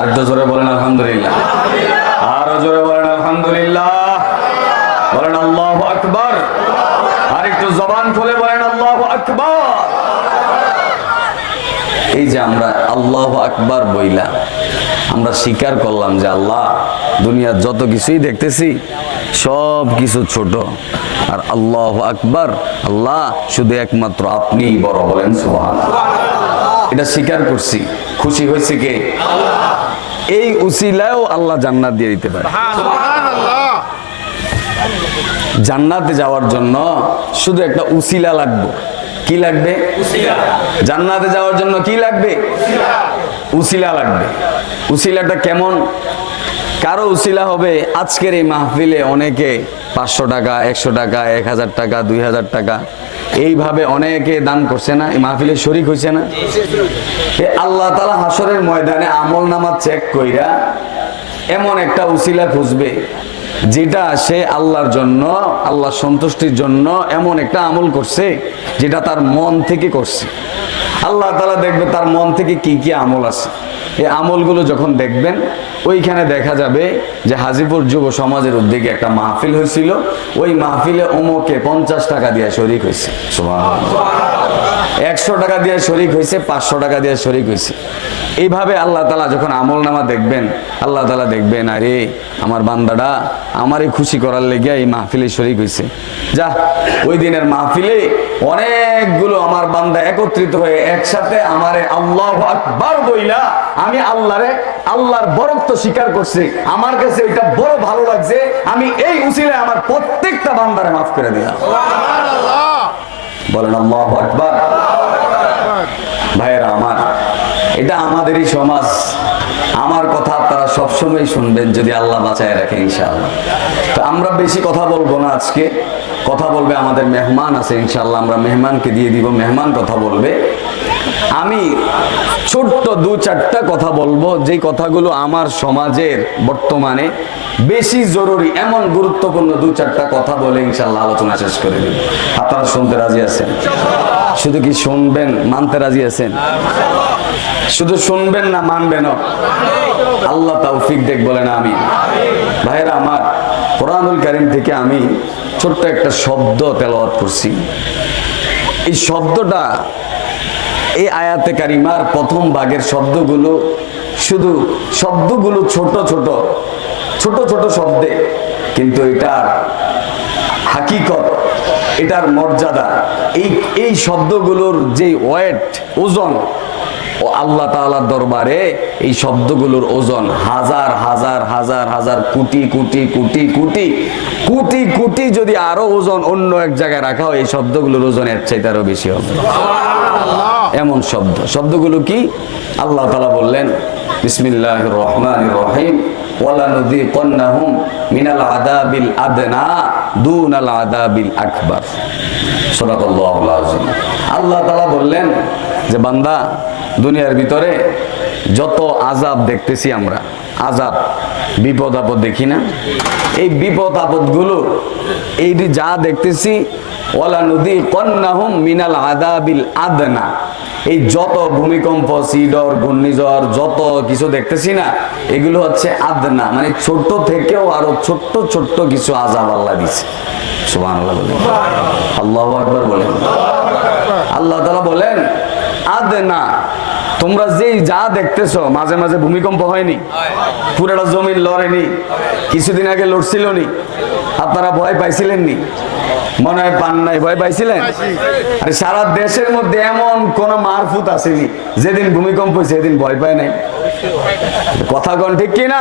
আর জোরে বলেন আলহামদুলিল্লাহ, আরো জোরে বলেন আলহামদুলিল্লাহ, বলেন আল্লাহু আকবার, আর একটু জবান খুলে বলেন আল্লাহু আকবার। এই যে আমরা আল্লাহু আকবার বইলা আমরা স্বীকার করলাম যে আল্লাহ দুনিয়ার যত কিছুই দেখতেছি সব কিছু ছোট, আর আল্লাহু আকবার, আল্লাহ শুধু একমাত্র আপনিই বড়, বলেন সুবহানাল্লাহ। এটা স্বীকার করছি, খুশি হয়েছে কে? এই উসিলায়ও আল্লাহ জান্নাত দিয়ে দিতে পারে। জান্নাতে যাওয়ার জন্য শুধু একটা উসিলা লাগবে। কি লাগবে? জান্নাতে যাওয়ার জন্য কি লাগবে? উসিলা লাগবে। উসিলাটা কেমন? কারো উসিলা হবে আজকের এই মাহফিলে অনেকে 500 টাকা, 100 টাকা, 1000 টাকা, 2000 টাকা এইভাবে অনেকে দান করছে না, এই মাহফিলে শরীক হয়েছে না। আল্লাহ তাআলা হাসরের ময়দানে আমল নামা চেক কইরা এমন একটা উসিলা খুঁজবে যেটা সে আল্লাহর জন্য, আল্লাহ সন্তুষ্টির জন্য এমন একটা আমল করছে যেটা তার মন থেকে করছে। আল্লাহ তাআলা দেখবে তার মন থেকে কি কি আমল আছে। এই আমলগুলো যখন দেখবেন ওইখানে দেখা যাবে যে হাজীপুর যুব সমাজের উদ্যোগে একটা মাহফিল হয়েছিল, ওই মাহফিলে অমুকে 50 টাকা দিয়ে শরীক হয়েছে, সুবহানাল্লাহ, 100 টাকা দিয়ে শরীক হয়েছে, 500 টাকা দিয়ে শরীক হয়েছে। এইভাবে আল্লাহ তাআলা যখন আমল নামা দেখবেন, আল্লাহ তাআলা দেখবেন আরে আমার বান্দাটা আমারই খুশি করার লেগে এই মাহফিলে শরীক হয়েছে, যা ওই দিনের মাহফিলে অনেকগুলো আমার বান্দা একত্রিত হয়ে একসাথে আমারে আল্লাহু আকবার বইলা আমি আল্লাহর বরত্ব স্বীকার করছি, আমার কাছে এটা বড় ভালো লাগছে, আমি এই উসিলায় আমার প্রত্যেকটা বান্দারে মাফ করে দিলাম। সুবহানাল্লাহ, বলেন আল্লাহু আকবার। ভাইয়েরা আমার, এটা আমাদেরই সমাজ। আমার কথা আপনারা সবসময় শুনবেন যদি আল্লাহ বাঁচায় রাখে ইনশাআল্লাহ। তো আমরা বেশি কথা বলবো না, আজকে কথা বলবে আমাদের মেহমান আছে ইনশাআল্লাহ, আমরা মেহমানকে দিয়ে দিব, মেহমান কথা বলবে। আমি ছোট্ট 2-4টা কথা বলবো, যেই কথাগুলো আমার সমাজের বর্তমানে বেশি জরুরি, এমন গুরুত্বপূর্ণ 2-4টা কথা বলে ইনশাআল্লাহ আলোচনা শেষ করে দিব। আপনারা শুনতে রাজি আছেন? শুধু কি শুনবেন, মানতে রাজি আছেন? শুধু শুনবেন না মানবেন? আল্লাহ তৌফিক দেখ, বলেন আমিন। ভাইরা আমার, কোরআনুল কারীম থেকে আমি ছোট্ট একটা শব্দ তেলাওয়াত করছি। এই শব্দটা এই আয়াতে কারিমার প্রথম ভাগের শব্দগুলো, শুধু শব্দগুলো ছোট ছোট ছোট ছোট শব্দে, কিন্তু এটার হাকিকত, এটার মর্যাদা, এই শব্দগুলোর যে ওয়েট, ওজন, ও আল্লাহ তাআলার দরবারে এই শব্দগুলোর ওজন হাজার হাজার হাজার হাজার কোটি কোটি কোটি কোটি কোটি কোটি, যদি আরো ওজন অন্য এক জায়গায় রাখা হয় এই শব্দগুলোর ওজন এর চাইতে আরো বেশি হবে। এমন শব্দগুলো কি? আল্লাহ তাআলা বললেন বিসমিল্লাহির রহমানির রহিম, ওয়ালানুযীকান্নাহুম মিনাল আযাবিল আদনা দুনাল আযাবিল আকবার। সাদাকাল্লাহুল আযীম। আল্লাহ তাআলা বললেন যে বান্দা, দুনিয়ার ভিতরে যত আযাব দেখতেছি আমরা, আযাব, বিপদ আপদ দেখি না? এই বিপদ আপদ গুলো, এই যা দেখতেছি, ওয়ালানুযীকান্নাহুম মিনাল আযাবিল আদনা, এই যত ভূমিকম্প, সিডর, ঘূর্ণিঝড়, যত কিছু দেখতেছি না, এগুলো হচ্ছে আদনা, মানে ছোট থেকেও আরো ছোট্ট ছোট্ট কিছু আযাব আল্লাহ দিছে। সুবহানাল্লাহ বলেন, আল্লাহু আকবার বলেন। আল্লাহ তাআলা বলেন আদনা, তোমরা যেই যা দেখতেছো, মাঝে মাঝে ভূমিকম্প হয়নি? পুরোটা জমিন লড়েনি? কিছুদিন আগে লড়ছিল নি? আপনারা ভয় পাইছিলেন নি? মনে হয় পান নাই, ভয় পাইছিলেন? আরে সারা দেশের মধ্যে এমন কোন মারফুত আসেনি যেদিন ভূমিকম্প হয়েছে সেদিন ভয় পায় নাই। কথা কোন ঠিক কিনা?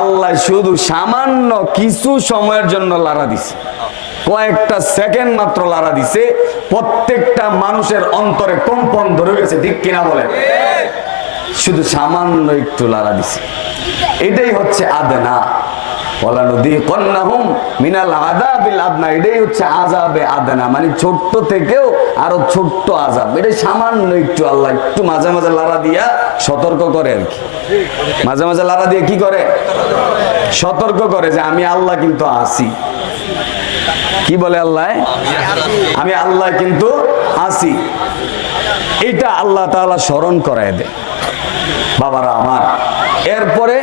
আল্লাহ শুধু সামান্য কিছু সময়ের জন্য লাড়া দিছে, কয়েকটা সেকেন্ড মাত্র লাড়া দিছে, প্রত্যেকটা মানুষের অন্তরে কম্পন ধরে গেছে, ঠিক কিনা বলেন? শুধু সামান্য একটু লাড়া দিছে। এটাই হচ্ছে আদনা, ওয়ালানুযীকান্নাহুম মিনাল আযাবিল আদনা, এটাই হচ্ছে আযাবে আদনা, মানে ছোট্ট থেকেও আরো ছোট্ট আযাব। এটাই সামান্য একটু আল্লাহ একটু মাঝে মাঝে লাড়া দিয়া সতর্ক করে আর কি। মাঝে মাঝে লাড়া দিয়ে কি করে? সতর্ক করে যে আমি আল্লাহ কিন্তু আছি। কি বলে আল্লাহ? আমি আল্লাহ কিন্তু আছি। এটা আল্লাহ তাআলা স্মরণ করায় দেয় বাবারা আমার। এরপরে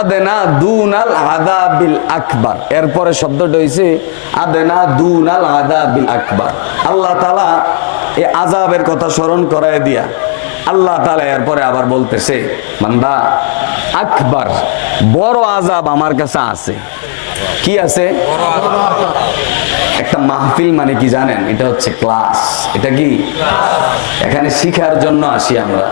আদেনা দুনাল আযাবিল আকবার, এরপরে শব্দটা হইছে আদেনা দুনাল আযাবিল আকবার। আল্লাহ তাআলা এই আযাবের কথা স্মরণ করায় দিয়া আল্লাহ তাআলা এরপরে আবার বলতেছে, বান্দা আকবার, বড় আযাব আমার কাছে আছে। কি আছে? একটা মাহফিল মানে কি জানেন? এটা হচ্ছে ক্লাস। এটা কি? এখানে শিখার জন্য আসি আমরা।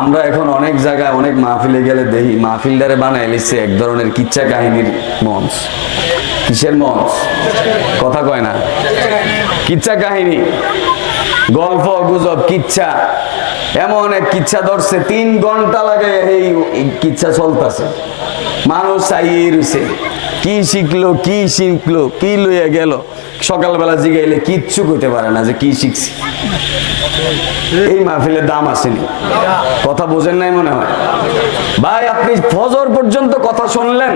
আমরা এখন অনেক জায়গায় অনেক মাহফিলে গেলে দেখি মাহফিলদারে বানায় লিখছে এক ধরনের কিচ্ছা কাহিনীর মঞ্চ। কিসের মঞ্চ? কথা কয় না। কিচ্ছা কাহিনী, গল্প গুজব, কিচ্ছা। এমন এক কিচ্ছা ধরছে 3 ঘন্টা লাগে এই কিচ্ছা চলতেছে। মানুষ চাইয়ে রয়েছে কি শিখলো কি লইয়া গেল। সকালবেলা জিগাইলে কিচ্ছু কইতে পারে না যে কি শিখছি। এই মাহফিলের দাম আসেনি। কথা বোঝেন নাই মনে হয় ভাই। আপনি ফজর পর্যন্ত কথা শুনলেন,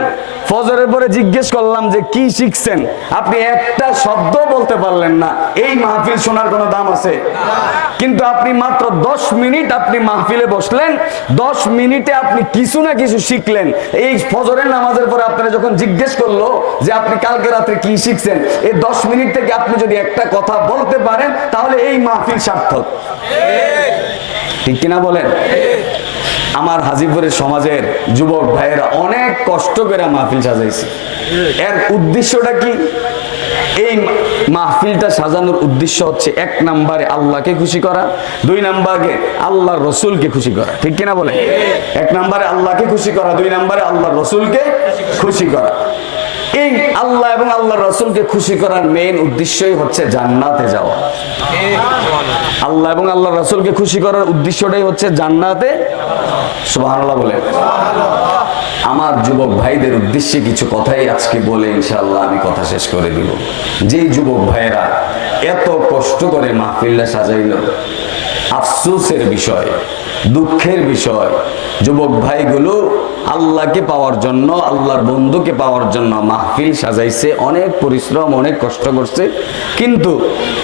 ফজরের পরে জিজ্ঞেস করলাম যে কি শিখছেন, আপনি একটা শব্দ বলতে পারলেন না। এই মাহফিল শোনার কোনো দাম আছে? কিন্তু আপনি মাত্র 10 মিনিট আপনি মাহফিলে বসলেন, 10 মিনিটে আপনি কিছু না কিছু শিখলেন। এই ফজরের নামাজের পরে আপনারা যখন জিজ্ঞেস করলো যে আপনি কালকে রাতে কি শিখছেন, এই 10 মিনিট থেকে আপনি যদি একটা কথা বলতে পারেন তাহলে এই মাহফিল সার্থক। ঠিক কিনা বলেন? আমার হাজীপুরের সমাজের যুবক ভাইয়েরা অনেক কষ্ট করে মাহফিল সাজাইছে। এর উদ্দেশ্যটা কি? এই মাহফিলটা সাজানোর উদ্দেশ্য হচ্ছে 1 নম্বরে আল্লাহকে খুশি করা, 2 নম্বরে আল্লাহর রসুলকে খুশি করা। ঠিক কিনা বলেন? 1 নম্বরে আল্লাহকে খুশি করা, 2 নম্বরে আল্লাহর রসুলকে খুশি করা। এই আল্লাহ এবং আল্লাহর রসুলকে খুশি করার মেইন উদ্দেশ্যই হচ্ছে জান্নাতে যাওয়া। আল্লাহ এবং আল্লাহর রসুলকে খুশি করার উদ্দেশ্যটাই হচ্ছে জান্নাতে। সুবহানাল্লাহ বলে। আমার যুবক ভাইদের উদ্দেশ্যে কিছু কথাই আজকে বলে ইনশাআল্লাহ আমি কথা শেষ করে দিব। যেই যুবক ভাইয়েরা এত কষ্ট করে মাহফিলটা সাজাইল, আফসোসের বিষয়, দুঃখের বিষয়, যুবক ভাইগুলো আল্লাহকে পাওয়ার জন্য, আল্লাহর বন্ধুকে পাওয়ার জন্য মাহফিল সাজাইছে, অনেক পরিশ্রম, অনেক কষ্ট করছে। কিন্তু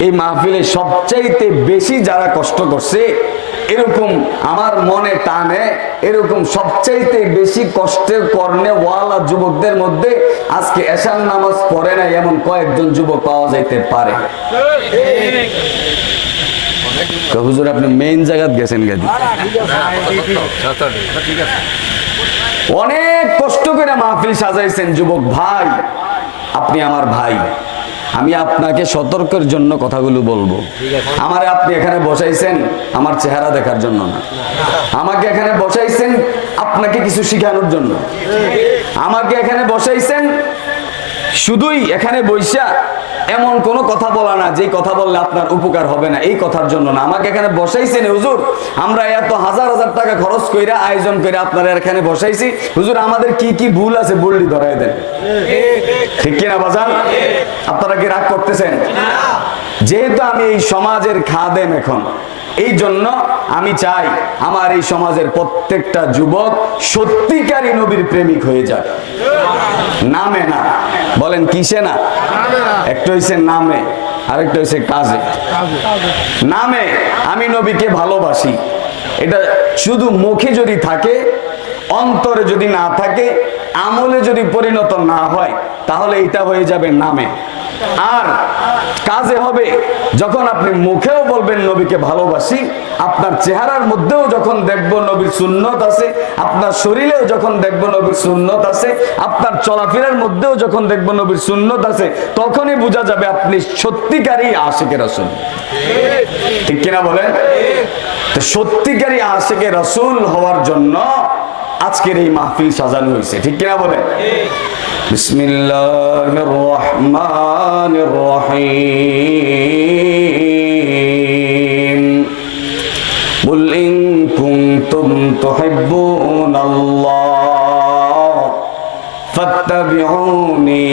এই মাহফিলে সবচাইতে বেশি যারা কষ্ট করছে, এরকম আমার মনে টানে, এরকম সবচাইতে বেশি কষ্টের কর্ণে ওয়ালা যুবকদের মধ্যে আজকে এশার নামাজ পড়ে না এমন কয়েকজন যুবক পাওয়া যাইতে পারে। হুজুর আপনি মেইন জায়গায় গেছেন গেদি। অনেক কষ্ট করে মাহফিল সাজাইছেন যুবক ভাই। আপনি আমার ভাই, আমি আপনাকে সতর্কের জন্য কথাগুলো বলবো। আমারে আপনি এখানে বসাইছেন আমার চেহারা দেখার জন্য না, আমাকে এখানে বসাইছেন আপনাকে কিছু শিখানোর জন্য। আমাকে এখানে বসাইছেন শুধুই এখানে বৈশা এমন কোন কথা বলা না যে কথা বললে আপনার উপকার হবে না, এই কথার জন্য না। আমাকে এখানে বসাইছেন হুজুর, আমরা এত হাজার হাজার টাকা খরচ কইরা আয়োজন করে আপনারা এখানে বসাইছি, হুজুর আমাদের কি কি ভুল আছে বললি ধরাই দেন। ঠিক কিনা বাজান? আপনারা কি রাগ করতেছেন? যেহেতু আমি এই সমাজের খাদেম এখন, এই জন্য আমি চাই আমার এই সমাজের প্রত্যেকটা যুবক সত্যিকারী নবীর প্রেমিক হয়ে যাক। নামে না, বলেন কিসে না? একটা হইছে নামে, আরেকটা হইছে কাজে। নামে আমি নবীকে ভালোবাসি, এটা শুধু মুখে যদি থাকে, অন্তরে যদি না থাকে, আমলে যদি পরিণত না হয়, তাহলে এটা হয়ে যাবে নামে। আর কাজে হবে যখন আপনি মুখেও বলবেন নবীকে ভালোবাসি, আপনার চেহারার মধ্যেও যখন দেখব নবীর সুন্নত আছে, আপনার শরীরেও যখন দেখব নবীর সুন্নত আছে, আপনার চলাফেরার মধ্যেও যখন দেখব নবীর সুন্নত আছে, তখনই বোঝা যাবে আপনি সত্যিকারই আশিকে রাসূল। ঠিক কিনা বলেন? তো সত্যিকারী আশিকে রাসূল হওয়ার জন্য আজকের এই মাহফিল সাজানো হয়েছে। ঠিক কিনা বলেন? বিসমিল্লাহির রহমানির রহিম। কুল ইন কুনতুম তুহিব্বুনাল্লাহ ফাত্তাবিউনি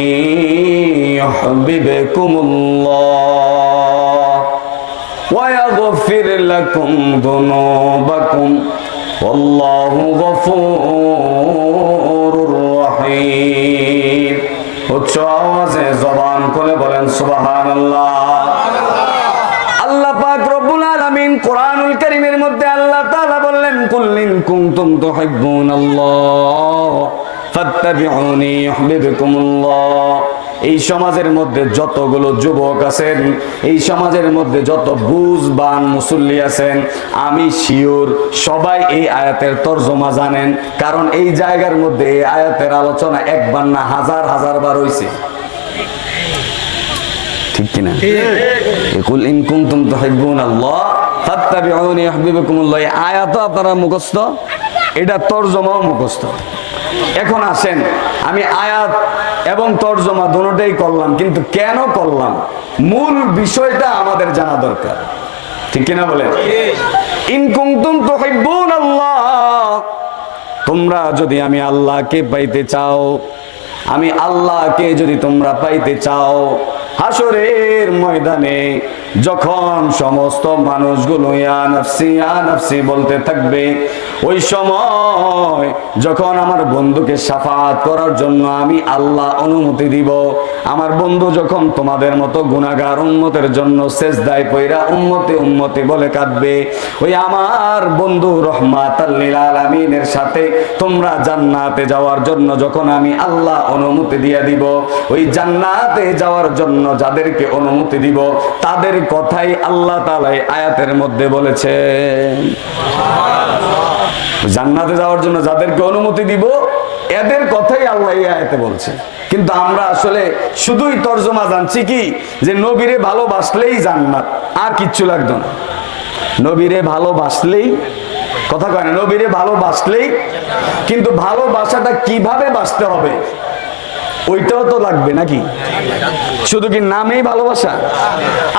ইউহিব্বুকুমুল্লাহ ওয়া ইয়াগফির লাকুম যুনুবাকুম ওয়াল্লাহু গফুরুর রহিম। উচ্চ আওয়াজে জবান খুলে বলেন সুবহানাল্লাহ। আল্লাহ পাক রব্বুল আলামিন কোরআনুল কুল ইন কুনতুম তুহিব্বুনাল্লাহ ফাত্তাবিউনি ইউহিব্বুকুমুল্লাহ। এই সমাজের মধ্যে যতগুলো যুবক আছেন, এই সমাজের মধ্যে যত বুঝবান মুসল্লি আছেন, আমি শিওর সবাই এই আয়াতের তরজমা জানেন। কারণ এই জায়গার মধ্যে এই আয়াতের আলোচনা একবার না হাজার হাজার বার হয়েছে, ঠিক কিনা? কুল ইন কুনতুম তুহিব্বুনাল্লাহ ফাত্তাবিউনি ইউহিব্বুকুমুল্লাহ, এই আয়াতও আপনারা মুখস্থ, এটা তরজমাও মুখস্থ। এখন আসেন, আমি আয়াত এবং তরজমা দুটোটাই করলাম, কিন্তু কেন করলাম মূল বিষয়টা আমাদের জানা দরকার, ঠিক কিনা বলেন? ইন কুনতুম তুহিব্বুনাল্লাহ, তোমরা যদি আমি আল্লাহকে পাইতে চাও, আমি আল্লাহকে যদি তোমরা পাইতে চাও, হাসরের ময়দানে যখন সমস্ত মানুষগুলো ইয়া নাফসি বলতে থাকবে, ওই সময় যখন আমার বন্ধুকে শাফাআত করার জন্য আমি আল্লাহ অনুমতি দিব, আমার বন্ধু যখন তোমাদের মতো গুনাহগার উম্মতের জন্য সেজদায় পইরা উম্মতি উম্মতি বলে কাঁদবে, ওই আমার বন্ধু রহমাতাল লিল আলামিনের সাথে তোমরা জান্নাতে যাওয়ার জন্য যখন আমি আল্লাহ অনুমতি দিয়ে দিব, ওই জান্নাতে যাওয়ার জন্য যাদেরকে অনুমতি দিব তাদের কথাই আল্লাহ তাআলা আয়াতের মধ্যে বলেছেন। জান্নাতে যাওয়ার জন্য যাদেরকে অনুমতি দিব এদের কথাই আল্লাহ এই আয়াতে বলছে। কিন্তু আমরা আসলে শুধুই তরজমা জানছি কি, যে নবীরে ভালোবাসলেই জান্নাত, আর কিচ্ছু লাগতো না। নবীরে ভালোবাসলেই, কথা কয় না, নবীরে ভালোবাসলেই, কিন্তু ভালোবাসাটা কিভাবে বাসতে হবে ওইটাও তো লাগবে নাকি? শুধু কি নামেই ভালোবাসা?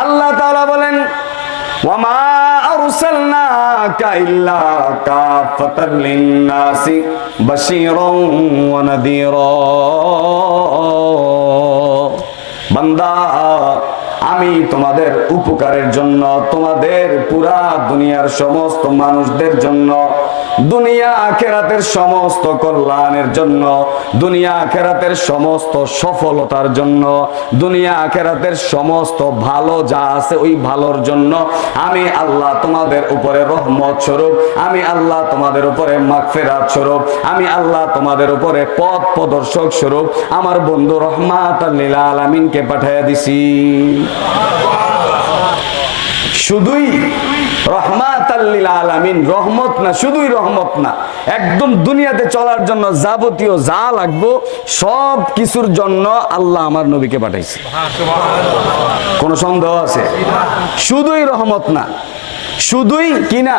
আল্লাহ তাআলা বলেন ওয়ামা আরসালনাকা ইল্লা কাফাতাল লিন্নাসি বাশীরাও ওয়া নাযীরা। বান্দা, আমি তোমাদের উপকারের জন্য, তোমাদের পুরা দুনিয়ার সমস্ত মানুষদের জন্য, দুনিয়া আখিরাতের সমস্ত কল্যাণের জন্য, দুনিয়া আখিরাতের সমস্ত সফলতার জন্য, দুনিয়া আখিরাতের সমস্ত ভালো যা আছে ওই ভালোর জন্য আমি আল্লাহ তোমাদের উপরে রহমত স্বরূপ, আমি আল্লাহ তোমাদের উপরে মাগফিরাত স্বরূপ, আমি আল্লাহ তোমাদের উপরে পথ প্রদর্শক স্বরূপ আমার বন্ধু রহমাতাল লিল আলামিনকে পাঠিয়ে দিছি। শুধুই রহমাতাল লিল আলামিন, রহমত না, শুধুই রহমত না, একদম দুনিয়াতে চলার জন্য যাবতীয় যা লাগবে সব কিছুর জন্য আল্লাহ আমার নবীকে পাঠাইছে। কোন সন্দেহ আছে? শুধুই রহমত না, শুধুই কিনা,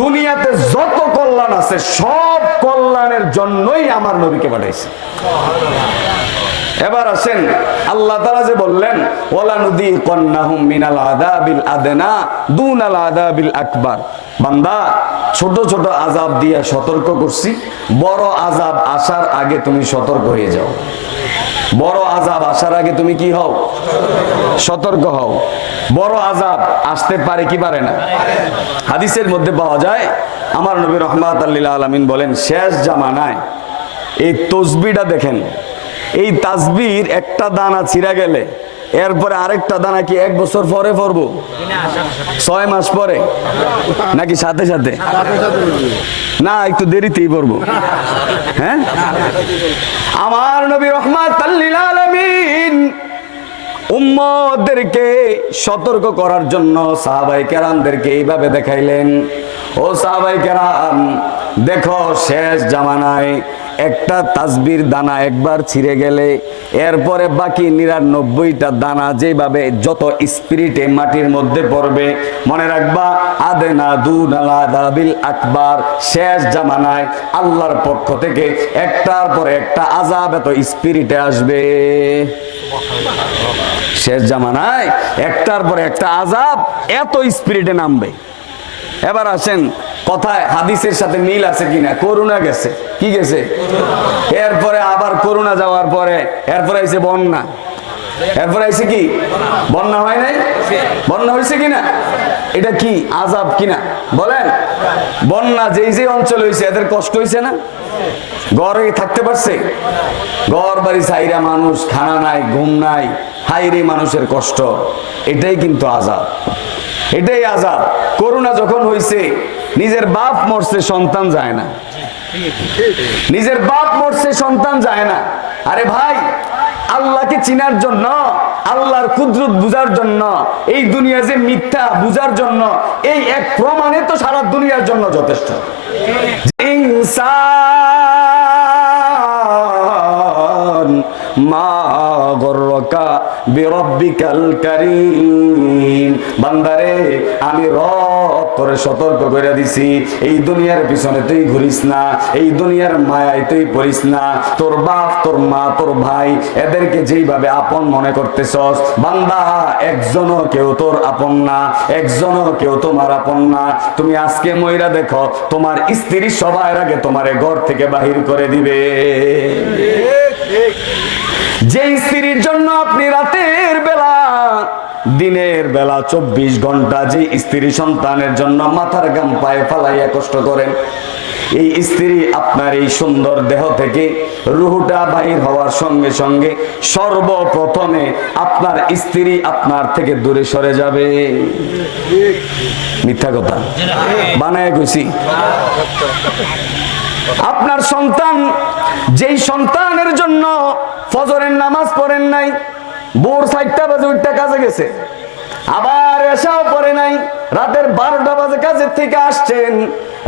দুনিয়াতে যত কল্যাণ আছে সব কল্যাণের জন্যই আমার নবীকে পাঠাইছে। এবার আসেন, আল্লাহ তাআলা যে বললেন ওয়ালা নুযীকান্নাহুম মিনাল আযাবিল আদনা দুনাল আযাবিল আকবার, বান্দা ছোট ছোট আযাব দিয়ে সতর্ক করছি, বড় আযাব আসার আগে তুমি সতর্ক হয়ে যাও। বড় আযাব আসার আগে তুমি কি হও? সতর্ক হও। বড় আযাব আসতে পারে কি পারে না? হাদিসের মধ্যে পাওয়া যায়, আমার নবী রহমাতাল লিল আলামিন বলেন, শেষ জামানায় এই তসবিহটা দেখেন, এই তাসবির একটা দানা ছিঁড়া গেলে এরপরে আরেকটা দানা কি 1 বছর পরে পড়বো, 6 মাস পরে, নাকি সাথে সাথে? না, একটু দেরিতেই পড়বো। হ্যাঁ, আমার নবী রহমাতাল লিল আলামিন উম্মতদেরকে সতর্ক করার জন্য সাহাবায়ে কেরামদেরকে এইভাবে দেখাইলেন, ও সাহাবায়ে কেরাম দেখো, শেষ জামানায় একটা তাসবির দানা একবার ছিঁড়ে গেলে এরপরে বাকি 99টা দানা যেভাবে যত স্পিরিটে মাটির মধ্যে পড়বে, মনে রাখবা আদেনা দুনাল আযাবিল আকবার, শেষ জামানায় আল্লাহর পক্ষ থেকে একটার পর একটা আযাব এত স্পিরিটে আসবে। শেষ জামানায় একটার পর একটা আযাব এত স্পিরিটে নামবে। এবার আসেন, কথায় হাদিসের সাথে মিল আছে কিনা? করোনা গেছে, কি গেছে? এরপরে আবার করোনা যাওয়ার পরে এরপরে আইছে বন্যা, এরপরে আইছে কি? বন্যা হয় নাই? বন্যা হয়েছে কিনা? এটা কি আযাব কিনা বলেন? বন্যা যেই যে অঞ্চল হয়েছে এদের কষ্ট হয়েছে না? ঘরে থাকতে পারছে? ঘর বাড়ি ছাইরা মানুষ, খানা নাই, ঘুম নাই, হাইরে মানুষের কষ্ট, এটাই কিন্তু আযাব, এটাই আযাব। করোনা যখন হয়েছে নিজের বাপ মরছে, সন্তান যায় না। নিজের বাপ মরছে, সন্তান যায় না। আরে ভাই, আল্লাহকে চিনার জন্য, আল্লাহর কুদরত বুঝার জন্য, এই দুনিয়া যে মিথ্যা বুঝার জন্য, এই এক প্রমাণে তো সারা দুনিয়ার জন্য যথেষ্ট। ইনসান মা গররকা বিরব্বিকাল কারীম। বান্দারে, আমি রব তোরে সতর্ক করে দিছি, এই দুনিয়ার পিছনে তুই ঘুরিস না, এই দুনিয়ার মায়ায় তুই পড়িস না। তোর বাপ, তোর মা, তোর ভাই, এদেরকে যেইভাবে আপন মনে করতেছস, বান্দা একজনও কেউ তোর আপন না, একজনও কেউ তোমার আপন না। তুমি আজকে মইরা দেখো, তোমার স্ত্রী সবার আগে তোমারে ঘর থেকে বাহির করে দিবে। যে স্ত্রীর জন্য আপনি রাতের বেলা, দিনের বেলা 24 ঘন্টা যে স্ত্রী সন্তানের জন্য মাথার ঘাম পায়ে ফালাইয়া কষ্ট করেন, এই স্ত্রী আপনার এই সুন্দর দেহ থেকে রুহটা বাহির হওয়ার সঙ্গে সঙ্গে সর্বপ্রথমে আপনার স্ত্রী আপনার থেকে দূরে সরে যাবে। মিথ্যা কথা বানায় কইছি? আপনার সন্তান, যেই সন্তানের জন্য ফজরের নামাজ পড়েন নাই, ভোর 4টা বাজে উঠতে কাজে গেছে, আবার এসাও পড়ে নাই, রাতের 12টা বাজে কাজের থেকে আসছেন,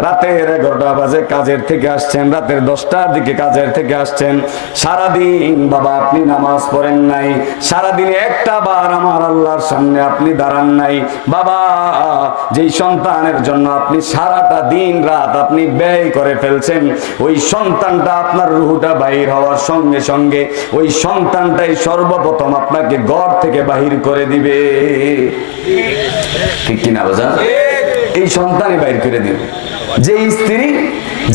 রাতের 11টা বাজে কাজের থেকে আসছেন, রাতের 10টার দিকে কাজের থেকে আসছেন, সারাদিন বাবা আপনি নামাজ পড়েন নাই, সারাদিনে একটা বার আমার আল্লাহর সামনে আপনি দাঁড়ান নাই। বাবা, যেই সন্তানের জন্য আপনি সারাটা দিন রাত আপনি ব্যয় করে ফেলছেন, ওই সন্তানটা আপনার রুহটা বাহির হওয়ার সঙ্গে সঙ্গে ওই সন্তানটাই সর্বপ্রথম আপনাকে ঘর থেকে বাহির করে দিবে। ঠিক কিনা বাজান? এই সন্তানই বাহির করে দিবে। যে স্ত্রী,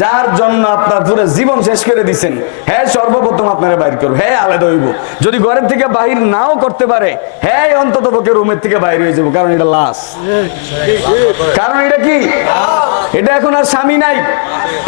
যার জন্য আপনার পুরো জীবন শেষ করে দিচ্ছেন, হ্যাঁ সর্বপ্রথম আপনারা বাইর করবো, হ্যাঁ আলাদা হইব। যদি ঘরের থেকে বাহির নাও করতে পারে, হ্যাঁ অন্তত পক্ষে রুমের থেকে বাইর হয়ে যাবো, কারণ এটা লাশ। কারণ এটা কি? এটা এখন আর স্বামী নাই,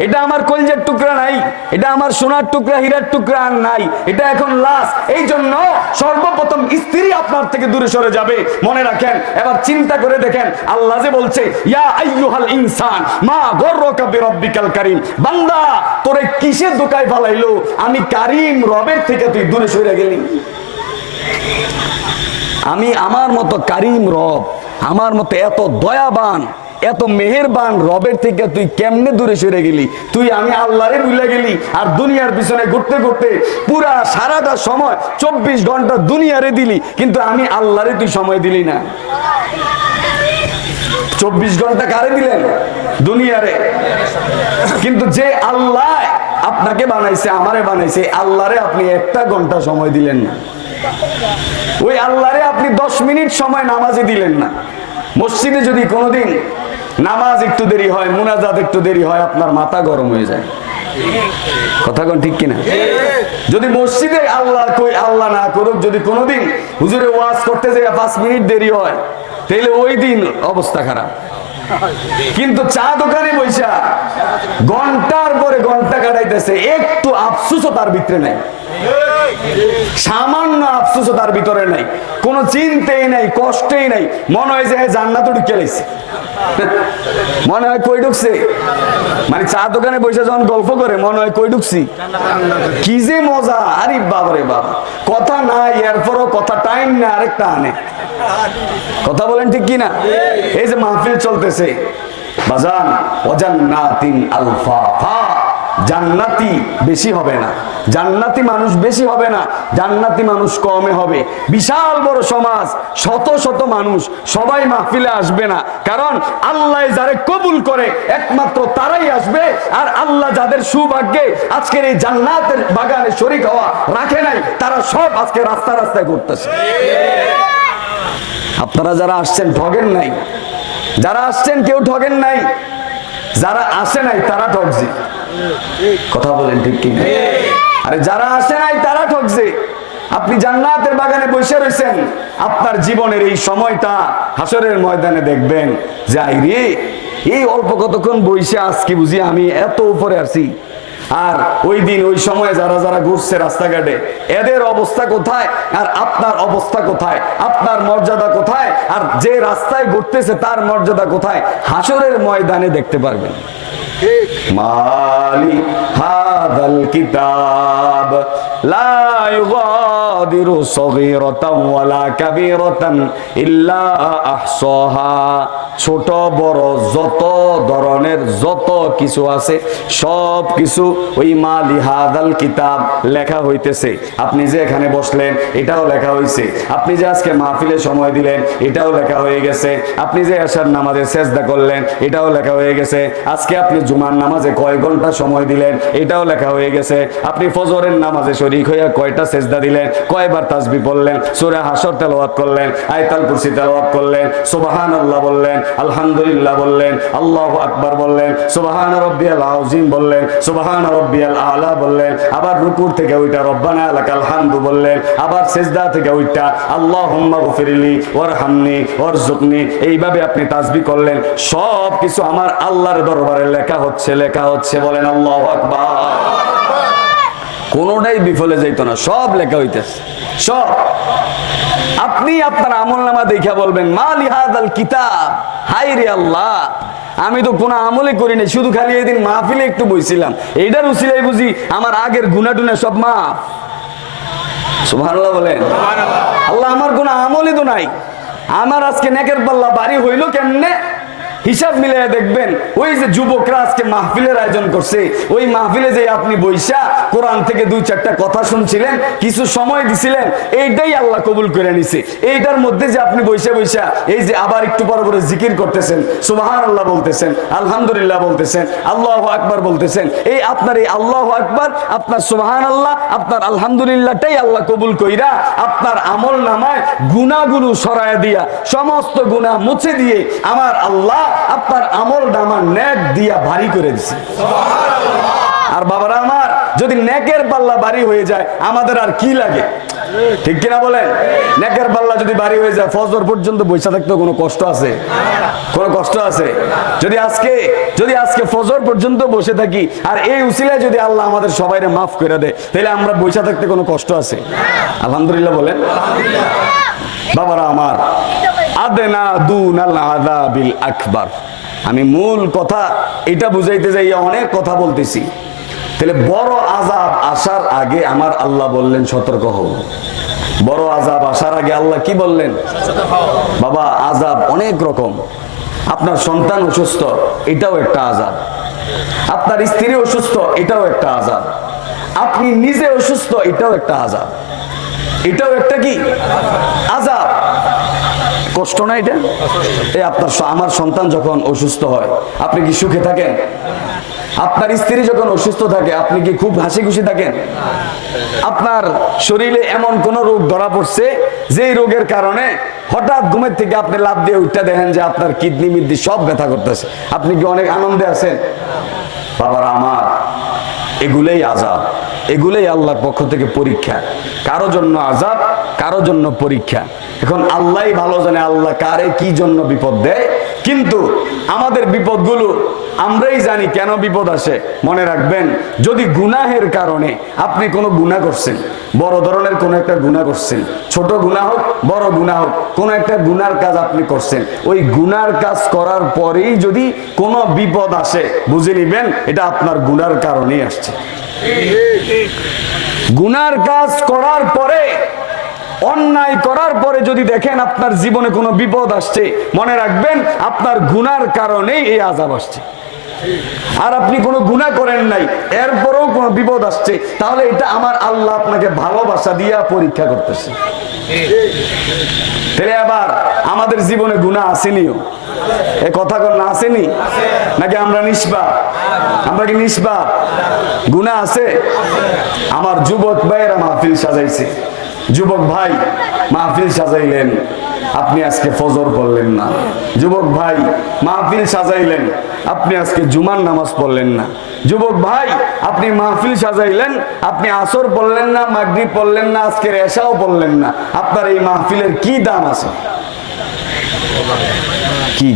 এটা আমার কলজের টুকরা নাই, এটা আমার সোনার টুকরা, হীরার টুকরা আর নাই, এটা এখন লাশ। এই জন্য সর্বপ্রথম স্ত্রী আপনার থেকে দূরে সরে যাবে। মনে রাখেন, এবার চিন্তা করে দেখেন, আল্লাহ যে বলছে, ইয়া আইয়ুহাল ইনসান মা গররকা বিরব্বিকাল কারীম। বান্দা, তোরে কিসে দোকায় ফালাইলো? আমি কারীম রবের থেকে তুই দূরে সরে গেলি। আমি আমার মতো কারীম রব, আমার মতো এত দয়াবান, এত মেহেরবান রবের থেকে তুই কেমনে দূরে সরে গেলি? তুই আমি আল্লাহরে ভুলে গেলি, আর দুনিয়ার পিছনে ঘুরতে ঘুরতে পুরা সারাটা সময় 24 ঘন্টা দুনিয়ারে দিলি, কিন্তু আমি আল্লাহরে তুই সময় দিলি না। 24 ঘন্টা কারে দিলেন? দুনিয়ারে। কিন্তু যে আল্লাহ আপনাকে বানাইছে, আমারে বানাইছে, আল্লাহরে আপনি 1টা ঘন্টা সময় দিলেন না। ওই আল্লাহরে আপনি 10 মিনিট সময় নামাজে দিলেন না। মসজিদে যদি কোনোদিন নামাজ একটু দেরি হয়, মুনাজাত একটু দেরি হয়, আপনার মাথা গরম হয়ে যায়। কথা কোন ঠিক কিনা? যদি মসজিদে আল্লাহ কই আল্লাহ না করুক, যদি কোনোদিন হুজুরে ওয়াজ করতে যায় 5 মিনিট দেরি হয়, তাহলে ওই দিন অবস্থা খারাপ। কিন্তু চা দোকানে বৈশা ঘন্টার পরে ঘন্টা কাটাইতেছে, একটু আফসোসও তার ভিতরে নাই, সামান্য আফসোসও তার ভিতরে নাই, কোনো চিন্তাই নাই, কষ্টই নাই। মনে হয় যে জান্নাতে ঢুকে গেছে, মনে হয় কই ঢুকছে। মানে চা দোকানে বসে যখন গল্প করে মনে হয় কই ঢুকছি, কি যে মজা। আরে বাবারে বাবা, কথা নাই, এরপরও কথা টাইম না আরেকটা আনে। কথা বলেন ঠিক কিনা? এই যে মাহফিল চলতেছে বাজান, ওয়াজান্নাতিন আলফাফা, জান্নাতি বেশি হবে না, জান্নাতি মানুষ বেশি হবে না, জান্নাতি মানুষ কমে হবে। বিশাল বড় সমাজ, শত শত মানুষ, সবাই মাহফিলে আসবে না, কারণ আল্লাহ যারে কবুল করে একমাত্র তারাই আসবে। আর আল্লাহ যাদের সৌভাগ্যে আজকের এই জান্নাতের বাগানে শরীক হওয়া রাখে নাই, তারা সব আজকে রাস্তা রাস্তায় ঘুরতেছে। আপনারা যারা আসছেন ঠগেন নাই, যারা আসছেন কেউ ঠগেন নাই, যারা আসে নাই তারা ঠকছে। কথা বলেন ঠিক কি? আরে যারা আসে নাই তারা ঠকছে। আপনি জান্নাতের বাগানে বসে রয়েছেন, আপনার জীবনের এই সময়টা হাসরের ময়দানে দেখবেন যে আইরে এই অল্প কতক্ষণ বসে আজকে বুঝি আমি এত উপরে আসি, আর ওই দিন ওই সময় যারা যারা ঘুরছে রাস্তাঘাটে, এদের অবস্থা কোথায় আর আপনার অবস্থা কোথায়, আপনার মর্যাদা কোথায় আর যে রাস্তায় ঘুরতেছে তার মর্যাদা কোথায়, হাসরের ময়দানে দেখতে পারবেন। মালি হাদাল কিতাব লা ইউগাদিরু সগীরাতান ওয়ালা কাবীরাতান ইল্লা আহসাহা। ছোট বড় যত ধরনের যত কিছু আছে সব কিছু ওই মালি হাদাল কিতাব লেখা হইতেছে। আপনি যে এখানে বসলেন এটাও লেখা হয়েছে, আপনি যে আজকে মাহফিলে সময় দিলেন এটাও লেখা হয়ে গেছে, আপনি যে এশার নামাজে সেজদা করলেন এটাও লেখা হয়ে গেছে, আজকে আপনি জুমার নামাজে কয় ঘন্টা সময় দিলেন এটাও লেখা হয়ে গেছে, আপনি ফজরের নামাজে শরীক হইয়া কয়টা সেজদা দিলেন, কয়বার তাসবিহ পড়লেন, সূরা হাসর তেলাওয়াত করলেন, আয়াতুল কুরসি তেলাওয়াত করলেন, সুবহানাল্লাহ বললেন, আলহামদুলিল্লাহ বললেন, আল্লাহু আকবার বললেন, সুবহান রাব্বিয়াল আযীম বললেন, সুবহান রাব্বিয়াল আলা বললেন, আবার রুকুর থেকে ওইটা রব্বানা লাকাল হামদু বললেন, আবার সিজদা থেকে ওইটা আল্লাহুম্মা গফিরলি ওয়ারহামনি ওয়ারযুকনি, এইভাবে আপনি তাসবিহ করলেন। সব কিছু আমার আল্লাহর দরবারে লেখা হচ্ছে, লেখা হচ্ছে, বলেন আল্লাহু আকবার। কোনোটাই বিফলে যাইতো না, সব লেখা হইতেছে সব। আপনি আপনার আমলনামা দেখা বলবেন মালি হাদাল কিতাব, হায় রে আল্লাহ আমি তো কোনো আমলই করি নাই, শুধু খালি এদিন মাহফিলে একটু বইছিলাম, এইটার উসিলাই বুঝি আমার আগের গুনাহ টুনা সব মাফ। সুবহানাল্লাহ বলেন। আল্লাহ আমার কোনো আমলই তো নাই, আমার আজকে নেকের পাল্লা বাড়ি হইলো কেমনে? হিসাব মিলিয়ে দেখবেন ওই যে যুবকরা আজকে মাহফিলের আয়োজন করছে, ওই মাহফিলে যে আপনি বৈশা কোরআন থেকে দুই চারটা কথা শুনছিলেন, কিছু সময় দিছিলেন, এইটাই আল্লাহ কবুল করে নিছে। এইটার মধ্যে যে আপনি বৈশা বৈশা এই যে আবার একটু পর পরে জিকির করতেছেন, সুবহানাল্লাহ বলতেছেন, আলহামদুলিল্লাহ বলতেছেন, আল্লাহু আকবার বলতেছেন, এই আপনার এই আল্লাহু আকবার, আপনার সুবহানাল্লাহ, আপনার আলহামদুলিল্লাহটাই আল্লাহ কবুল কইরা আপনার আমল নামায় গুনাহগুলো সরায়া দিয়া, সমস্ত গুনাহ মুছে দিয়ে আমার আল্লাহ আপনার আমল নামা নেক দিয়া ভারী করে দিছে। আর বাবারা আমার, যদি নেকের পাল্লা ভারী হয়ে যায় আমাদের আর কি লাগে? ঠিক কিনা বলেন? নেকের পাল্লা যদি ভারী হয়ে যায় ফজর পর্যন্ত বসে থাকতে কোনো কষ্ট আছে? কোনো কষ্ট আছে? যদি আজকে ফজর পর্যন্ত বসে থাকি আর এই উসিলায় যদি আল্লাহ আমাদের সবাইরে মাফ করে দেয়, তাহলে আমরা বসে থাকতে কোনো কষ্ট আছে? আলহামদুলিল্লাহ বলেন। বাবারা আমার, আদনা দুনাল আযাবিল আকবার, আমি মূল কথা এটা বুঝাইতে যাই অনেক কথা বলতেছি। তাহলে বড় আযাব আসার আগে আমার আল্লাহ বললেন সতর্ক হও। বড় আযাব আসার আগে আল্লাহ কি বললেন? বাবা আযাব অনেক রকম। আপনার সন্তান অসুস্থ, এটাও একটা আযাব। আপনার স্ত্রী অসুস্থ, এটাও একটা আযাব। আপনি নিজে অসুস্থ, এটাও একটা আযাব। এটাও একটা কি আযাব? কষ্ট না এটা? এই আপনার আমার সন্তান যখন অসুস্থ হয় আপনি কি সুখে থাকেন? আপনার স্ত্রী যখন অসুস্থ থাকে আপনি কি খুব হাসি খুশি থাকেন? আপনার শরীরে এমন কোন রোগ ধরা পড়ছে যেই রোগের কারণে হঠাৎ ঘুমের থেকে আপনি লাফ দিয়ে উঠতে দেখেন যে আপনার কিডনি মিডনি সব ব্যথা করতেছে, আপনি কি অনেক আনন্দে আছেন? বাবারা আমার, এগুলোই আযাব, এগুলোই আল্লাহর পক্ষ থেকে পরীক্ষা। কারো জন্য আযাব, কারো জন্য পরীক্ষা। এখন আল্লাহই ভালো জানে আল্লাহ কারে কি জন্য বিপদ দেয়, কিন্তু আমাদের বিপদগুলো আমরাই জানি কেন বিপদ আসে। মনে রাখবেন, যদি গুনাহের কারণে আপনি কোনো গুনাহ করছেন, বড় ধরনের কোনো একটা গুনাহ করছেন, ছোট গুনাহ হোক বড় গুনাহ হোক, কোনো একটা গুনার কাজ আপনি করছেন, ওই গুনার কাজ করার পরেই যদি কোনো বিপদ আসে বুঝে নিবেন এটা আপনার গুনার কারণেই আসছে। গুনার কাজ করার পরে, অন্যায় করার পরে যদি দেখেন আপনার জীবনে কোনো বিপদ আসছে, মনে রাখবেন আপনার গুনার কারণেই এই আযাব আসছে। আর আপনি কোনো গুনাহ করেন নাই, এরপরেও কোনো বিপদ আসছে, তাহলে এটা আমার আল্লাহ আপনাকে ভালোবাসা দিয়া পরীক্ষা করতেছে। তাহলে আবার আমাদের জীবনে গুনাহ আসেনিও, এই কথা না আসেনি নাকি? আমরা নিষ্পাপ? আমরা কি নিষ্পাপ? গুনাহ আছে। আমার যুবক ভাইয়েরা মাহফিল সাজাইছে, যুবক ভাই মাহফিল সাজাইলেন, আপনি আজকে ফজর পড়লেন না। যুবক ভাই মাহফিল সাজাইলেন, আপনি আজকে জুমার নামাজ পড়লেন না। যুবক ভাই আপনি মাহফিল সাজাইলেন, আপনি আসর পড়লেন না, মাগরিব পড়লেন না, আজকে এশাও পড়লেন না। আপনার এই মাহফিলের কি দাম আছে? কি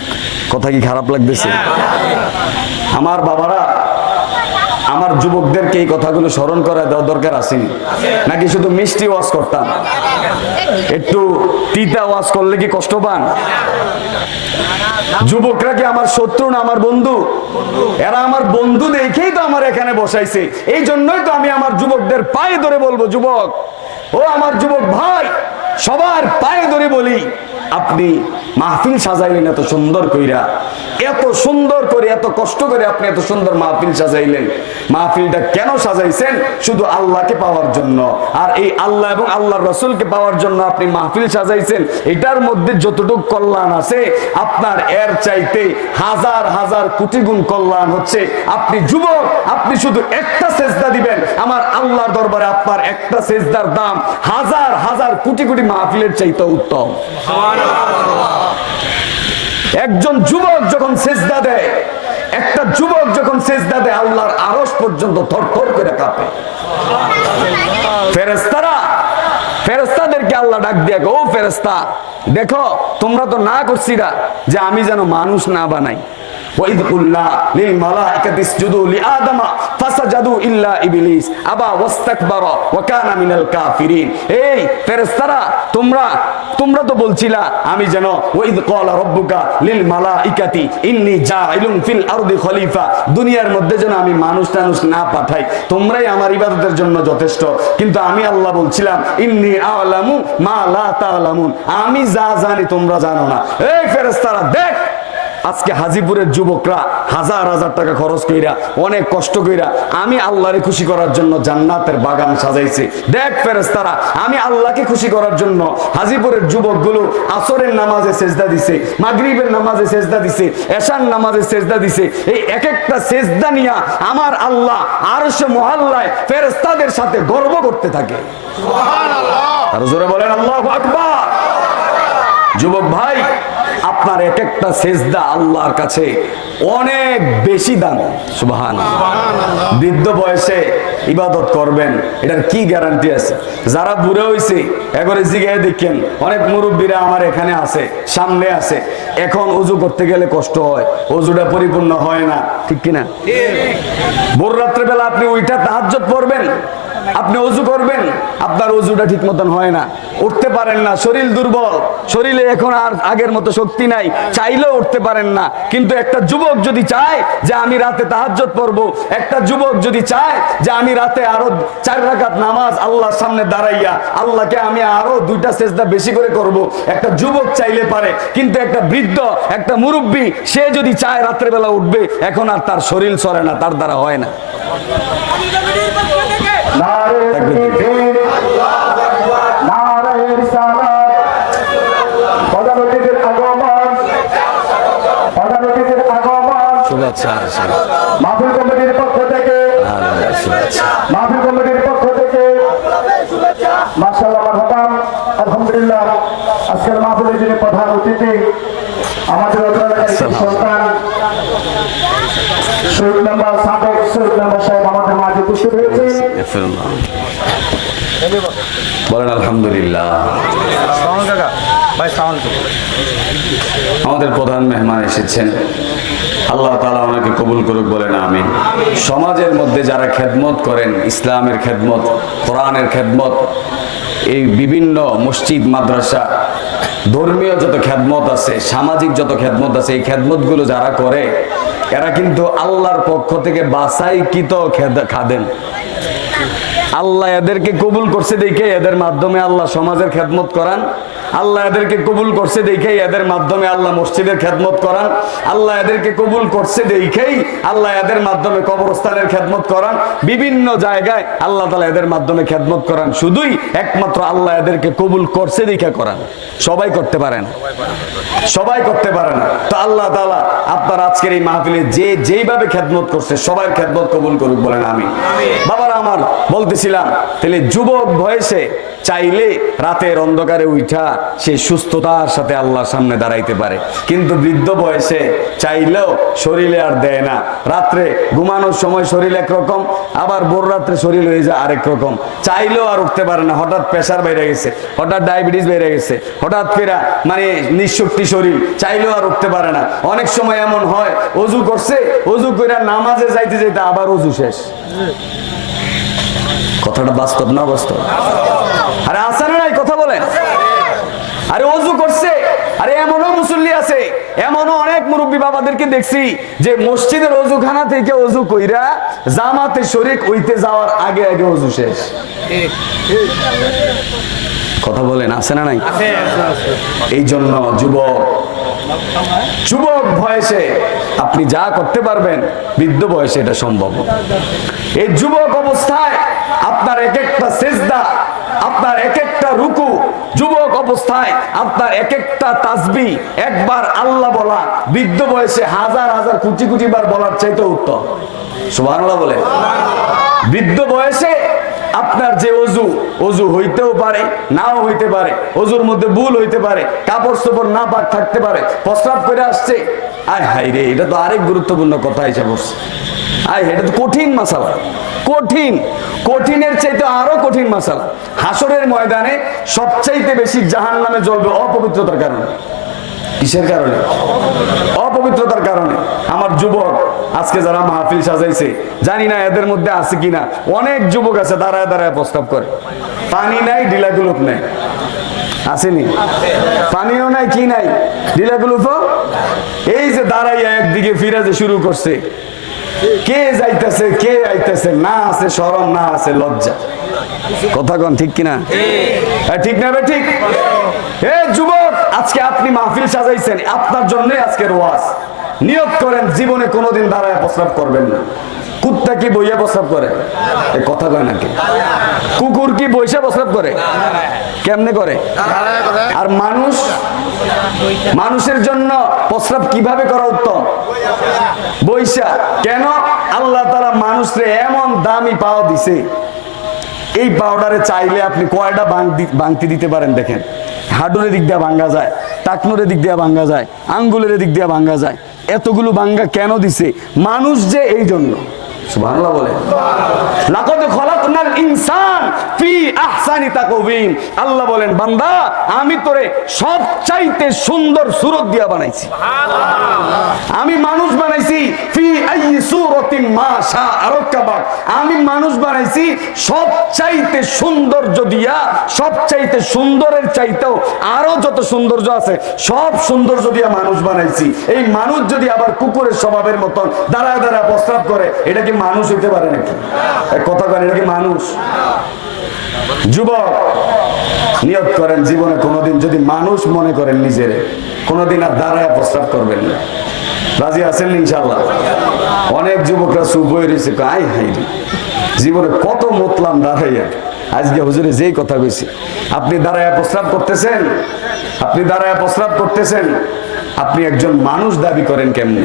কথা, কি খারাপ লাগতেছে? আমার বাবারা, আমার যুবকদেরকে এই কথাগুলো স্মরণ করা দেওয়া দরকার আসেনি নাকি শুধু মিষ্টি ওয়াজ করতাম? একটু তিতা ওয়াজ করলে কি কষ্ট পান? যুবকরা কি আমার শত্রু না আমার বন্ধু? এরা আমার বন্ধু দেখেই তো আমার এখানে বসাইছে। এই জন্যই তো আমি আমার যুবকদের পায়ে ধরে বলবো, যুবক ও আমার যুবক ভাই, সবার পায়ে ধরে বলি, আপনি মাহফিল সাজাইলেন এত সুন্দর কইরা, এত সুন্দর করে, এত কষ্ট করে আপনি এত সুন্দর মাহফিল সাজাইলেন। মাহফিলটা কেন সাজাইছেন? শুধু আল্লাহকে পাওয়ার জন্য। আর এই আল্লাহ এবং আল্লাহর রাসূলকে পাওয়ার জন্য আপনি মাহফিল সাজাইছেন। এটার মধ্যে যতটুকু কল্যাণ আছে, আপনার এর চাইতে হাজার হাজার কোটি গুণ কল্যাণ হচ্ছে। আপনি যুবক, আপনি শুধু একটা সেজদা দিবেন, আমার আল্লাহর দরবারে আপনার একটা সেজদার দাম হাজার হাজার কোটি কোটি মাহফিলের চাইতে উত্তম। একজন যুবক যখন সেজদা দেয়, একটা যুবক যখন সেজদা দেয়, আল্লাহর আরশ পর্যন্ত থরথর করে কাঁপে। ফেরেশতাদেরকে আল্লাহ ডাক দিয়ে, ও ফেরেশতা, দেখো তোমরা তো না করছিরা যে আমি যেন মানুষ না বানাই। وَإِذْ قُلْنَا لِلْمَلَائِكَةِ اسْجُدُوا لِآدَمَ فَسَجَدُوا إِلَّا إِبْلِيسَ أَبَى وَاسْتَكْبَرَ وَكَانَ مِنَ الْكَافِرِينَ। এই ফেরেশতারা, তোমরা তো বলছিলা আমি যেন, وَإِذْ قَالَ رَبُّكَ لِلْمَلَائِكَةِ إِنِّي جَاعِلٌ فِي الْأَرْضِ خَلِيفَةً, দুনিয়ার মধ্যে যেন আমি মানুষ না পাঠাই, তোমরাই আমার ইবাদতের জন্য যথেষ্ট। কিন্তু আমি আল্লাহ বলছিলাম, ইন্নী আ'লামু মা লা তা'লামুন, আমি যা জানি তোমরা জানো না। এই ফেরেশতারা দেখ, আজকে হাজিপুরের যুবকরা হাজার হাজার টাকা খরচ কইরা, অনেক কষ্ট কইরা আমি আল্লাহরে খুশি করার জন্য জান্নাতের বাগান সাজাইছে। দেখ ফেরেশতারা, আমি আল্লাহকে খুশি করার জন্য হাজিপুরের যুবকগুলো আসরের নামাজে সেজদা দিছে, মাগরিবের নামাজে সেজদা দিছে, এশার নামাজে সেজদা দিছে। এই এক একটা সেজদা নিয়া আমার আল্লাহ আরশে মহল্লায় ফেরেশতাদের সাথে গর্ব করতে থাকে। সুবহানাল্লাহ। আর জোরে বলেন আল্লাহু আকবার। যুবক ভাই, আপনার এক একটা সেজদা আল্লাহর কাছে অনেক বেশি দাম। সুবহানাল্লাহ। বৃদ্ধ বয়সে ইবাদত করবেন, এটার কি গ্যারান্টি আছে? যারা বুড়ো হইছে একবারে জিগায় দেখেন, অনেক মুরব্বীরা আমার এখানে আছে, সামনে আছে, এখন ওযু করতে গেলে কষ্ট হয়, ওযুটা পরিপূর্ণ হয় না, ঠিক কিনা? ভোর রাত্রে বেলা আপনি ওইটা তাহাজ্জুদ পড়বেন, আপনি ওযু করবেন, আপনার ওযুটা ঠিক মতন হয় না, উঠতে পারেন না, শরীর দুর্বল, শরীরে এখন আর আগের মতো শক্তি নাই, চাইলেও উঠতে পারেন না। কিন্তু একটা যুবক যদি চায় যে আমি রাতে তাহাজ্জুদ পড়বো, একটা যুবক যদি চায় যে আমি রাতে আরো 4 রাকাত নামাজ আল্লাহর সামনে দাঁড়াইয়া আল্লাহকে আমি আরো 2টা সেজদা বেশি করে করব, একটা যুবক চাইলে পারে। কিন্তু একটা বৃদ্ধ, একটা মুরব্বী, সে যদি চায় রাত্রে বেলা উঠবে, এখন আর তার শরীর চলে না, তার দ্বারা হয় না। মাহফিল কমিটির পক্ষ থেকে মাশাআল্লাহ, মারহাবান, আলহামদুলিল্লাহ। আজকের মাহফিলের যিনি প্রধান অতিথি, আমাদের সন্তান শহীদ মেম্বার, সাবেক শহীদ মেম্বার সাহেব আমাদের মাঝে উপস্থিত হয়েছে। বলেন আলহামদুলিল্লাহ। আমাদের প্রধান মেহমান এসেছেন, আল্লাহ তাআলা ওনাকে কবুল করুক, বলেন আমিন। সমাজের মধ্যে যারা খেদমত করেন, ইসলামের খেদমত, কোরআনের খেদমত, এই বিভিন্ন মসজিদ, মাদ্রাসা, ধর্মীয় যত খেদমত আছে, সামাজিক যত খেদমত আছে, এই খেদমতগুলো যারা করে, এরা কিন্তু আল্লাহর পক্ষ থেকে বাছাইকৃত খাদেম। আল্লাহ এদেরকে কবুল করছে দেখে এদের মাধ্যমে আল্লাহ সমাজের খেদমত করান, আল্লাহ এদেরকে কবুল করছে দেখেই এদের মাধ্যমে আল্লাহ মসজিদের খেদমত করান, আল্লাহ এদেরকে কবুল করছে দেখেই আল্লাহ এদের মাধ্যমে কবরস্থানের খেদমত করান, বিভিন্ন জায়গায় আল্লাহ তাআলা এদের মাধ্যমে খেদমত করান। শুধুই একমাত্র আল্লাহ এদেরকে কবুল করছে দেখে করান, সবাই করতে পারে না, সবাই করতে পারে না। তো আল্লাহ তাআলা আপনার আজকের এই মাহফিলে যে যেইভাবে খেদমত করছে, সবার খেদমত কবুল করুক, বলেন আমিন। বাবারা আমার, বলতেছিলাম, তাহলে যুবক বয়সে চাইলে রাতের অন্ধকারে উঠা সে সুস্থতার সাথে আল্লাহর সামনে দাঁড়াইতে পারে, কিন্তু বৃদ্ধ বয়সে চাইলেও শরীরে আর দেয় না। রাত্রে ঘুমানোর সময় শরীর একরকম, আবার ভোর রাত্রে শরীর হয়ে যায় আরেক রকম। চাইলেও আর উঠতে পারে না, হঠাৎ প্রেশার বেড়ে গেছে, হঠাৎ ডায়াবেটিস বেড়ে গেছে, হঠাৎ করে মানে নিঃশক্তি শরীর, চাইলেও আর উঠতে পারে না। অনেক সময় এমন হয় অজু করছে, অজু করে নামাজে যাইতে যাইতে আবার অজু শেষ। কথাটা বাস্তব না বাস্তব? আরে আছে না নাই? কথা বলেন। আরে অজু করছে, আরে এমনও মুসল্লি আছে, এমনও অনেক মুরব্বী বাবাদেরকে দেখছি যে মসজিদের অজুখানা থেকে অজু কইরা জামাতে শরীক হইতে যাওয়ার আগে আগে অজু শেষ। কথা বলেন, আছে না নাই? এই জন্য যুবক বয়সে আপনি যা করতে পারবেন বৃদ্ধ বয়সে এটা সম্ভব। এই যুবক অবস্থায় আপনার এক একটা সেজদা, আপনার এক একটা রুকু, যুবক অবস্থায় আপনার এক একটা তাসবিহ একবার আল্লাহ বলা বৃদ্ধ বয়সে হাজার হাজার কোটি কোটি বার বলার চাইতে উত্তম। সুবহানাল্লাহ বলে। বৃদ্ধ বয়সে আপনার যে অজু হইতেও পারে, নাও হইতে পারে, অজুর মধ্যে ভুল হইতে পারে, কাপড় চোপড় না পাক থাকতে পারে, প্রস্রাব করে আসছে, আয় হাই রে, এটা তো আরেক গুরুত্বপূর্ণ কথা এসে বসছে। আয়, এটা তো কঠিন মাসালা, কঠিনের চাইতে আরো কঠিন মাসালা। হাসরের ময়দানে সবচাইতে বেশি জাহান্নামে জ্বলবে অপবিত্রতার কারণে। কিসের কারণে? অপবিত্রতার কারণে। আমার যুবক আজকে যারা মাহফিল সাজাইছে, জানি না এদের মধ্যে আছে কিনা, অনেক যুবক আছে দাঁড়ায় দাঁড়ায় প্রস্তাব করে। পানি নাই, ঢিলাগুলোপ নাই, আসেনি? পানিও নাই, কি নাই, ঢিলাগুলোপ। এই যে দাঁড়াইয়া একদিকে ফিরাতে শুরু করছে, কে যাইতেছে কে আইতেছে, না আছে শরম, না আছে লজ্জা। কথা কন ঠিক কিনা? ঠিক না বে ঠিক? হে যুবক, আজকে আপনি মাহফিল সাজাইছেন, আপনার জন্য আজকের ওয়াজ। নিয়ত করেন জীবনে কোনোদিন দাঁড়ায় প্রস্রাব করবেন না। কুত্তা কি বইয়া প্রস্রাব করে? কথা কয় নাকি? কুকুর কি বইসা প্রস্রাব করে? কেমনে করে? আর মানুষের জন্য প্রস্রাব কিভাবে করা উত্তম? বইসা। কেন? আল্লাহ তাআলা মানুষরে এমন দামি পাও দিছে, এই পাউডারে চাইলে আপনি কয়টা বাংতি দিতে পারেন দেখেন। হাডুরের দিক দিয়ে ভাঙ্গা যায়, টাকনোরের দিক দিয়ে ভাঙ্গা যায়, আঙ্গুলের দিক দিয়ে ভাঙ্গা যায়। এতগুলো ভাঙ্গা কেন দিছে? মানুষ যে এই জন্য। সুবহানাল্লাহ বলে। লাকাদ খলাকনাল ইনসান ফি আহসানি তাকওয়িম। আল্লাহ বলেন, বান্দা আমি তোরে সবচাইতে সুন্দর সূরত দিয়া বানাইছি। আমি মানুষ বানাইছি ফি আইয়ি সূরাতিন মা শাআ রাক্কাবাক। আমি মানুষ বানাইছি সবচাইতে সৌন্দর্য দিয়া, সবচাইতে সুন্দরের চাইতেও আরো যত সৌন্দর্য আছে সব সৌন্দর্য দিয়া মানুষ বানাইছি। এই মানুষ যদি আবার কুকুরের স্বভাবের মতন দাঁড়ায় দাঁড়ায় প্রস্রাব করে, এটা কি মানুষ হইতে পারে নাকি? কথা বলেন, এটা কি মানুষ? যুবক নিয়ত করেন জীবনে কোনোদিন যদি মানুষ মনে করেন নিজের, কোনোদিন আর দাঁড়ায় প্রস্রাব করবেন না। রাজি আছেন ইনশাআল্লাহ? অনেক যুবকরা চুপ হয়ে রয়েছে, আই হাই জীবনে কত মতলাম দাঁড়াইয়া। আজকে হুজুরে যেই কথা কইছি, আপনি দাঁড়ায় প্রস্রাব করতেছেন, আপনি একজন মানুষ দাবি করেন কেমনে?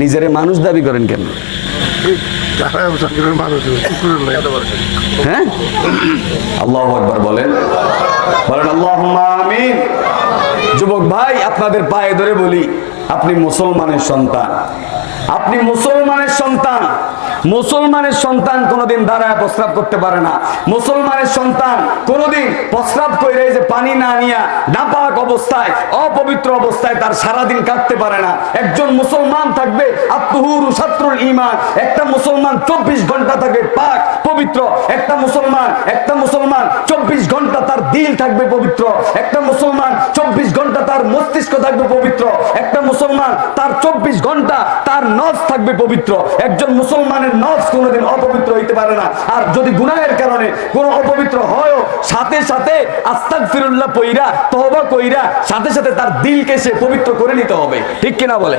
নিজেরে মানুষ দাবি করেন কেমনে? হ্যাঁ, আল্লাহু আকবার বলেন আল্লাহুম্মা আমিন। যুবক ভাই, আপনাদের পায়ে ধরে বলি, আপনি মুসলমানের সন্তান, আপনি মুসলমানের সন্তান। মুসলমানের সন্তান কোনোদিন দাঁড়ায় প্রস্রাব করতে পারে না। মুসলমানের সন্তান কোনোদিন প্রস্রাব কইরে যে পানি না নিয়া নাপাক অবস্থায়, অপবিত্র অবস্থায় তার সারাদিন কাটতে পারে না। একজন মুসলমান থাকবে আত্মহুরু শাত্রুল ঈমান। একটা মুসলমান 24 ঘন্টা থাকবে পাক পবিত্র। একটা মুসলমান 24 ঘন্টা তার দিল থাকবে পবিত্র। একটা মুসলমান 24 ঘন্টা তার মস্তিষ্ক থাকবে পবিত্র। একটা মুসলমান তার 24 ঘন্টা তার নফস থাকবে পবিত্র। একজন মুসলমানের নফস কোনোদিন অপবিত্র হইতে পারে না। আর যদি গুনাহের কারণে কোনো অপবিত্র হয়ও, সাথে সাথে আস্তাগফিরুল্লাহ পইরা, তওবা কইরা সাথে সাথে তার দিলকে সে পবিত্র করে নিতে হবে। ঠিক কিনা বলে?